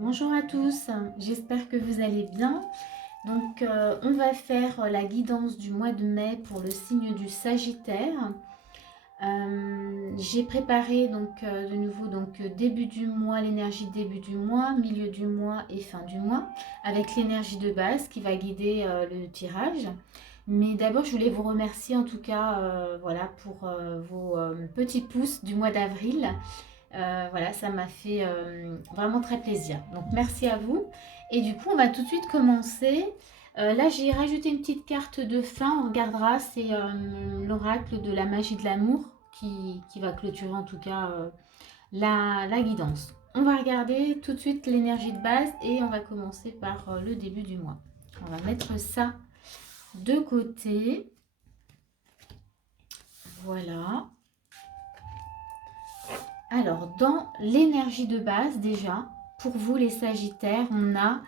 Bonjour à tous, j'espère que vous allez bien. Donc on va faire la guidance du mois de mai pour le signe du Sagittaire. J'ai préparé donc de nouveau début du mois, l'énergie début du mois, milieu du mois et fin du mois, avec l'énergie de base qui va guider le tirage. Mais d'abord, je voulais vous remercier en tout cas voilà, pour vos petits pouces du mois d'avril. Voilà, ça m'a fait vraiment très plaisir. Donc merci à vous. Et du coup, on va tout de suite commencer. Là, j'ai rajouté une petite carte de fin. On regardera, c'est l'oracle de la magie de l'amour qui va clôturer en tout cas la guidance. On va regarder tout de suite l'énergie de base et on va commencer par le début du mois. On va mettre ça de côté. Voilà. Alors, dans l'énergie de base, déjà, pour vous les Sagittaires, on a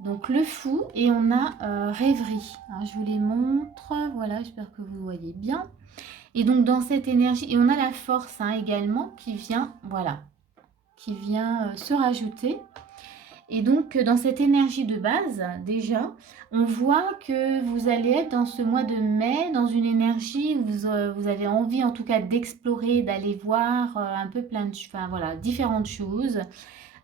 donc le fou et on a rêverie. Hein, je vous les montre. Voilà, j'espère que vous voyez bien. Et donc, dans cette énergie, et on a la force hein, également qui vient, voilà, qui vient se rajouter. Et donc, dans cette énergie de base, déjà, on voit que vous allez être dans ce mois de mai, dans une énergie où vous avez envie en tout cas d'explorer, d'aller voir un peu plein de enfin, voilà, différentes choses,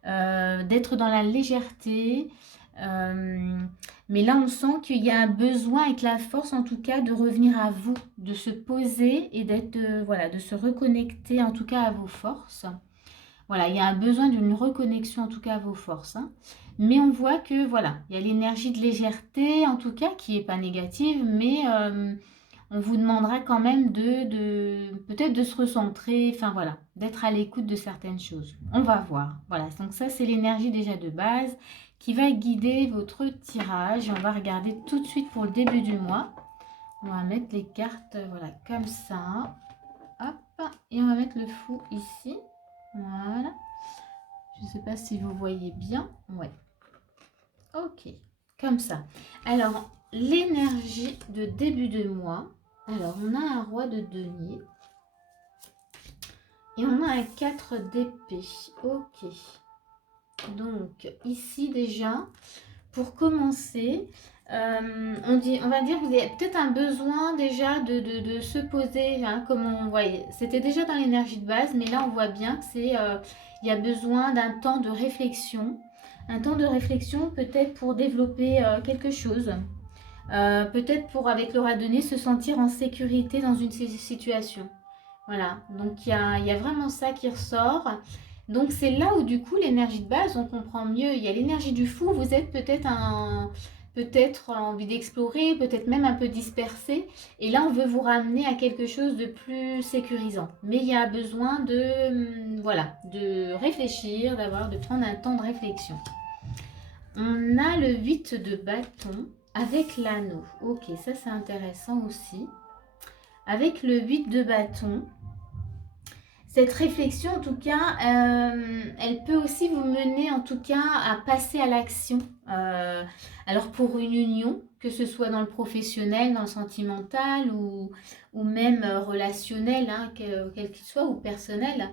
d'être dans la légèreté. Mais là, on sent qu'il y a un besoin avec la force en tout cas de revenir à vous, de se poser et d'être, voilà, de se reconnecter en tout cas à vos forces. Voilà, il y a un besoin d'une reconnexion en tout cas à vos forces. Hein. Mais on voit que voilà, il y a l'énergie de légèreté en tout cas qui n'est pas négative, mais on vous demandera quand même de peut-être de se recentrer, enfin voilà, d'être à l'écoute de certaines choses. On va voir. Voilà, donc ça c'est l'énergie déjà de base qui va guider votre tirage. On va regarder tout de suite pour le début du mois. On va mettre les cartes voilà comme ça. Hop, et on va mettre le fou ici. Voilà. Je ne sais pas si vous voyez bien. Ouais. Ok. Comme ça. Alors, l'énergie de début de mois. Alors, on a un roi de denier. Et on a un 4 d'épée. Ok. Donc, ici déjà, pour commencer, on va dire que vous avez peut-être un besoin déjà de se poser, hein, comme on voyait. C'était déjà dans l'énergie de base, mais là on voit bien que il y a besoin d'un temps de réflexion. Un temps de réflexion peut-être pour développer quelque chose. Peut-être pour, avec le rat de nez, se sentir en sécurité dans une situation. Voilà, donc il y a vraiment ça qui ressort. Donc c'est là où du coup l'énergie de base, on comprend mieux. Il y a l'énergie du fou, vous êtes peut-être envie d'explorer, peut-être même un peu dispersé. Et là, on veut vous ramener à quelque chose de plus sécurisant. Mais il y a besoin voilà, de réfléchir, de prendre un temps de réflexion. On a le 8 de bâton avec l'anneau. Ok, ça c'est intéressant aussi. Avec le 8 de bâton, cette réflexion, en tout cas, elle peut aussi vous mener, en tout cas, à passer à l'action. Alors, pour une union, que ce soit dans le professionnel, dans le sentimental ou même relationnel, hein, quel qu'il soit, ou personnel.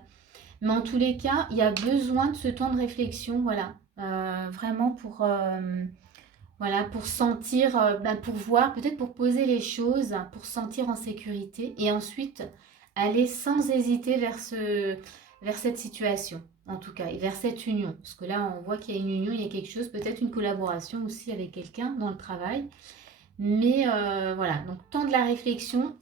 Mais en tous les cas, il y a besoin de ce temps de réflexion, voilà. Vraiment voilà, pour sentir, pour voir, peut-être pour poser les choses, pour se sentir en sécurité. Et ensuite, aller sans hésiter vers cette situation, en tout cas, et vers cette union. Parce que là, on voit qu'il y a une union, il y a quelque chose, peut-être une collaboration aussi avec quelqu'un dans le travail. Mais voilà, donc temps de la réflexion.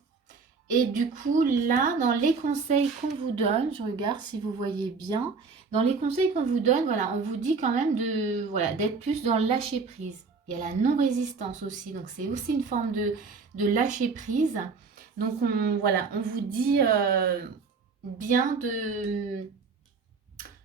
Et du coup, là, dans les conseils qu'on vous donne, je regarde si vous voyez bien, dans les conseils qu'on vous donne, voilà, on vous dit quand même voilà, d'être plus dans le lâcher prise. Il y a la non-résistance aussi, donc c'est aussi une forme de lâcher prise. Donc voilà, on vous dit bien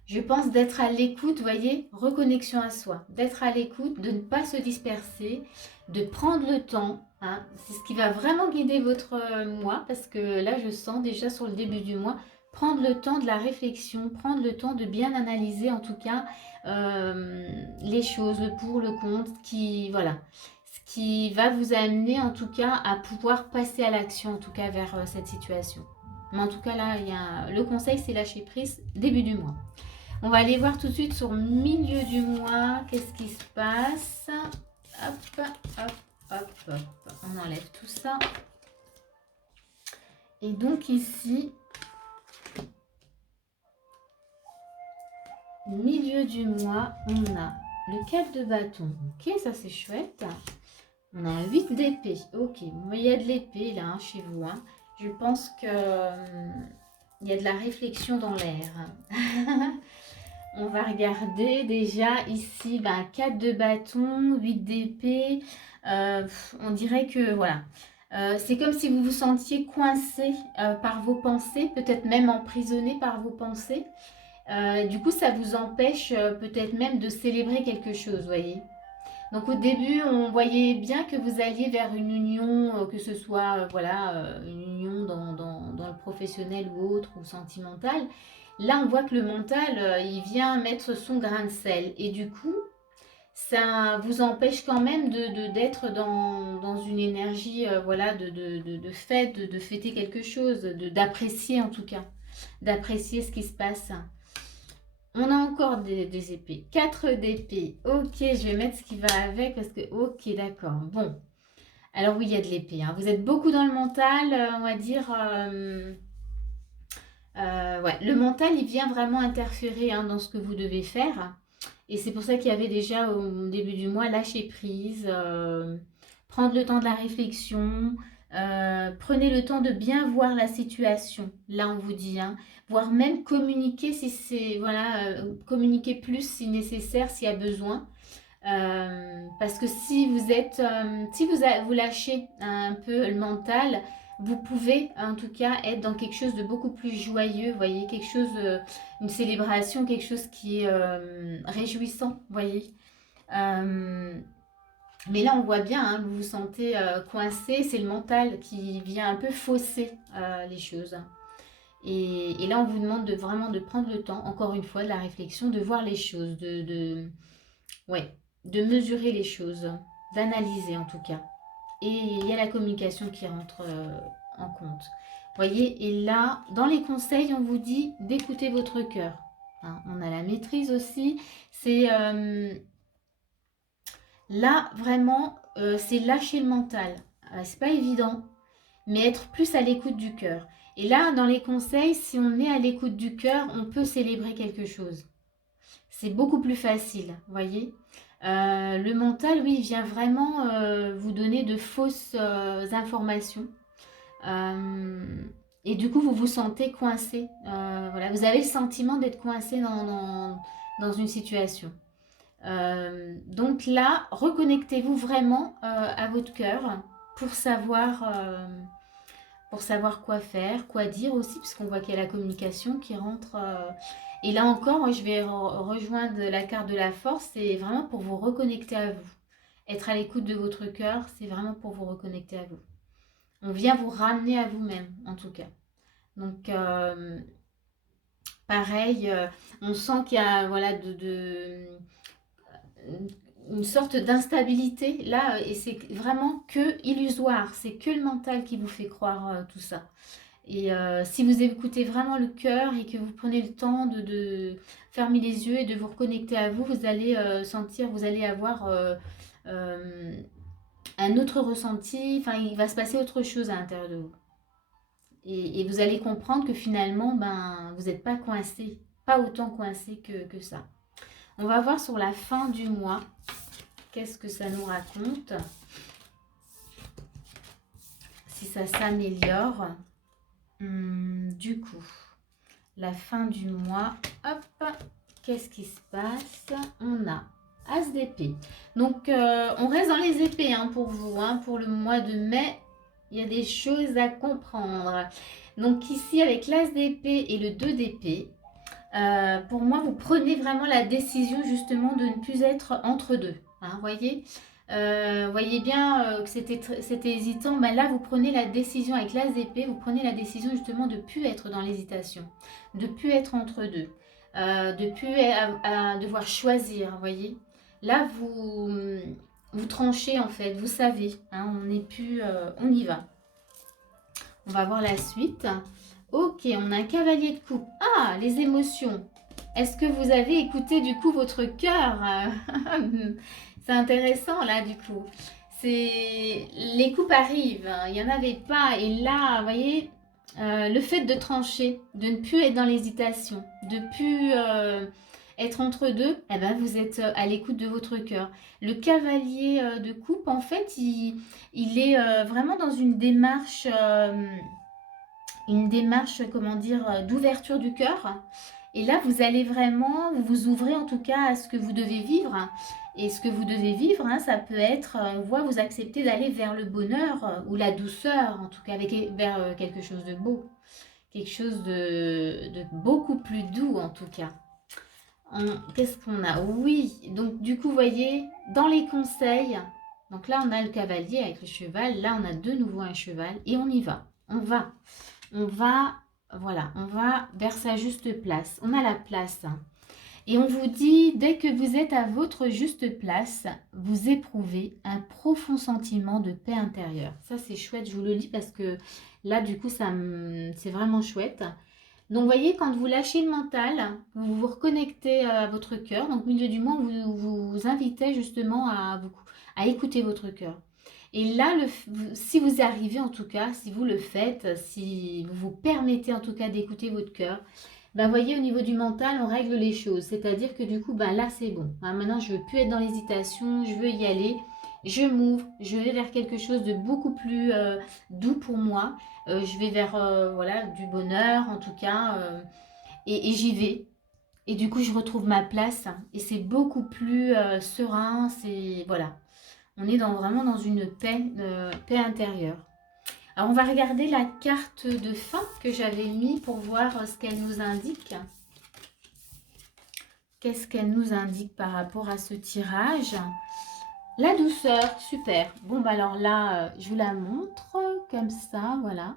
je pense d'être à l'écoute, vous voyez, reconnexion à soi, d'être à l'écoute, de ne pas se disperser, de prendre le temps. Hein, c'est ce qui va vraiment guider votre mois, parce que là, je sens déjà sur le début du mois, prendre le temps de la réflexion, prendre le temps de bien analyser en tout cas les choses, le pour, le contre, voilà, ce qui va vous amener en tout cas à pouvoir passer à l'action, en tout cas vers cette situation. Mais en tout cas, là, le conseil, c'est lâcher prise début du mois. On va aller voir tout de suite sur milieu du mois. Qu'est-ce qui se passe? Hop, hop, hop, hop. On enlève tout ça. Et donc ici, milieu du mois, on a le 4 de bâton. Ok, ça c'est chouette. On a un 8 d'épée. Ok, il y a de l'épée là chez vous. Hein. Je pense que il y a de la réflexion dans l'air. On va regarder déjà ici, 4 de bâton, 8 d'épée. On dirait que voilà. C'est comme si vous vous sentiez coincé par vos pensées, peut-être même emprisonné par vos pensées. Du coup, ça vous empêche peut-être même de célébrer quelque chose, voyez. Donc au début, on voyait bien que vous alliez vers une union, que ce soit une union dans le professionnel ou autre, ou sentimental. Là, on voit que le mental, il vient mettre son grain de sel. Et du coup, ça vous empêche quand même d'être dans une énergie de fête, de fêter quelque chose, d'apprécier en tout cas, d'apprécier ce qui se passe. On a encore des épées. 4 d'épée. Ok, je vais mettre ce qui va avec parce que... Ok, d'accord. Bon. Alors oui, il y a de l'épée. Hein. Vous êtes beaucoup dans le mental, on va dire... ouais, le mental, il vient vraiment interférer dans ce que vous devez faire. Et c'est pour ça qu'il y avait déjà au début du mois lâcher prise, prendre le temps de la réflexion, prenez le temps de bien voir la situation. Là, on vous dit, voire même communiquer si c'est communiquer plus si nécessaire, s'il y a besoin. Parce que si vous lâchez un peu le mental, vous pouvez en tout cas être dans quelque chose de beaucoup plus joyeux, vous voyez, quelque chose, une célébration, quelque chose qui est réjouissant, vous voyez. Mais là, on voit bien, vous vous sentez coincé, c'est le mental qui vient un peu fausser les choses. Et là, on vous demande vraiment de prendre le temps, encore une fois, de la réflexion, de voir les choses, de mesurer les choses, d'analyser en tout cas. Et il y a la communication qui rentre en compte. Voyez, et là, dans les conseils, on vous dit d'écouter votre cœur. On a la maîtrise aussi. C'est là, vraiment, c'est lâcher le mental. C'est pas évident, mais être plus à l'écoute du cœur. Et là, dans les conseils, si on est à l'écoute du cœur, on peut célébrer quelque chose. C'est beaucoup plus facile, voyez. Le mental, oui, vient vraiment vous donner de fausses informations. Et du coup, vous vous sentez coincé. Voilà, vous avez le sentiment d'être coincé dans une situation. Donc là, reconnectez-vous vraiment à votre cœur pour savoir quoi faire, quoi dire aussi, puisqu'on voit qu'il y a la communication qui rentre. Et là encore, moi, je vais rejoindre la carte de la force, c'est vraiment pour vous reconnecter à vous. Être à l'écoute de votre cœur, c'est vraiment pour vous reconnecter à vous. On vient vous ramener à vous-même, en tout cas. Donc, pareil, on sent qu'il y a une sorte d'instabilité là, et c'est vraiment que illusoire, c'est que le mental qui vous fait croire tout ça. Et si vous écoutez vraiment le cœur et que vous prenez le temps de fermer les yeux et de vous reconnecter à vous, vous allez sentir, vous allez avoir un autre ressenti, enfin il va se passer autre chose à l'intérieur de vous. Et vous allez comprendre que finalement, vous n'êtes pas coincé, pas autant coincé que ça. On va voir sur la fin du mois, qu'est-ce que ça nous raconte, si ça s'améliore. Du coup, la fin du mois, hop, qu'est-ce qui se passe? On a As d'épée. Donc, on reste dans les épées pour vous, pour le mois de mai. Il y a des choses à comprendre. Donc ici, avec l'As d'épée et le 2 d'épée, pour moi, vous prenez vraiment la décision justement de ne plus être entre deux. Voyez bien que c'était hésitant. Là, vous prenez la décision avec l'As d'épée, vous prenez la décision justement de ne plus être dans l'hésitation, de ne plus être entre deux, de ne plus à devoir choisir, voyez. Là, vous tranchez en fait, vous savez, on n'est plus, on y va. On va voir la suite. Ok, on a un cavalier de coupe. Ah, les émotions. Est-ce que vous avez écouté du coup votre cœur? C'est intéressant là du coup. Les coupes arrivent, hein, il n'y en avait pas. Et là, vous voyez, le fait de trancher, de ne plus être dans l'hésitation, de ne plus être entre deux, eh ben, vous êtes à l'écoute de votre cœur. Le cavalier de coupe, en fait, il est vraiment dans une démarche, comment dire, d'ouverture du cœur. Et là, vous allez vraiment, vous vous ouvrez en tout cas à ce que vous devez vivre. Et ce que vous devez vivre, hein, ça peut être, on voit, vous accepter d'aller vers le bonheur ou la douceur, en tout cas vers quelque chose de beau. Quelque chose de beaucoup plus doux en tout cas. Qu'est-ce qu'on a? Oui, donc du coup, vous voyez, dans les conseils, donc là, on a le cavalier avec le cheval. Là, on a de nouveau un cheval et on y va. On va, voilà, on va vers sa juste place. On a la place. Et on vous dit, dès que vous êtes à votre juste place, vous éprouvez un profond sentiment de paix intérieure. Ça, c'est chouette, je vous le lis parce que là, du coup, c'est vraiment chouette. Donc, vous voyez, quand vous lâchez le mental, vous vous reconnectez à votre cœur. Donc, au milieu du mois, vous invitez justement à écouter votre cœur. Et là, si vous y arrivez en tout cas, si vous le faites, si vous vous permettez en tout cas d'écouter votre cœur, ben voyez, au niveau du mental, on règle les choses. C'est-à-dire que du coup, ben là, c'est bon. Hein, maintenant, je ne veux plus être dans l'hésitation, je veux y aller. Je m'ouvre, je vais vers quelque chose de beaucoup plus doux pour moi. Je vais vers voilà, du bonheur en tout cas. Et j'y vais. Et du coup, je retrouve ma place. Et c'est beaucoup plus serein. C'est voilà. On est vraiment dans une paix intérieure. Alors, on va regarder la carte de fin que j'avais mis pour voir ce qu'elle nous indique. Qu'est-ce qu'elle nous indique par rapport à ce tirage? La douceur, super. Bon, bah alors là, je vous la montre comme ça, voilà.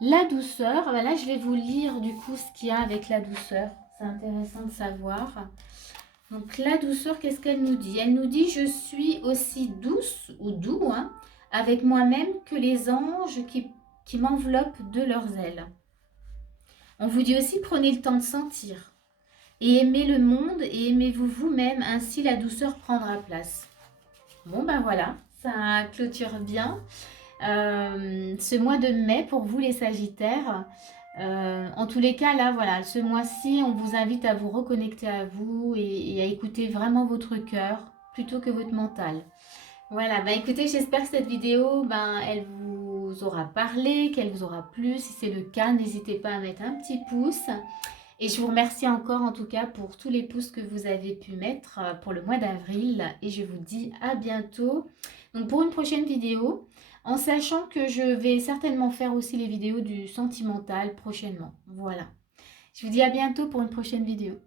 La douceur, bah là, je vais vous lire du coup ce qu'il y a avec la douceur. C'est intéressant de savoir. Donc, la douceur, qu'est-ce qu'elle nous dit? Elle nous dit, je suis aussi douce ou doux, hein, avec moi-même que les anges qui m'enveloppent de leurs ailes. On vous dit aussi, prenez le temps de sentir. Et aimez le monde et aimez-vous vous-même, ainsi la douceur prendra place. Bon, ben voilà, ça clôture bien ce mois de mai pour vous les Sagittaires. En tous les cas, là, voilà, ce mois-ci, on vous invite à vous reconnecter à vous et à écouter vraiment votre cœur plutôt que votre mental. Voilà, bah écoutez, j'espère que cette vidéo, elle vous aura parlé, qu'elle vous aura plu. Si c'est le cas, n'hésitez pas à mettre un petit pouce. Et je vous remercie encore en tout cas pour tous les pouces que vous avez pu mettre pour le mois d'avril. Et je vous dis à bientôt. Donc pour une prochaine vidéo, en sachant que je vais certainement faire aussi les vidéos du sentimental prochainement. Voilà. Je vous dis à bientôt pour une prochaine vidéo.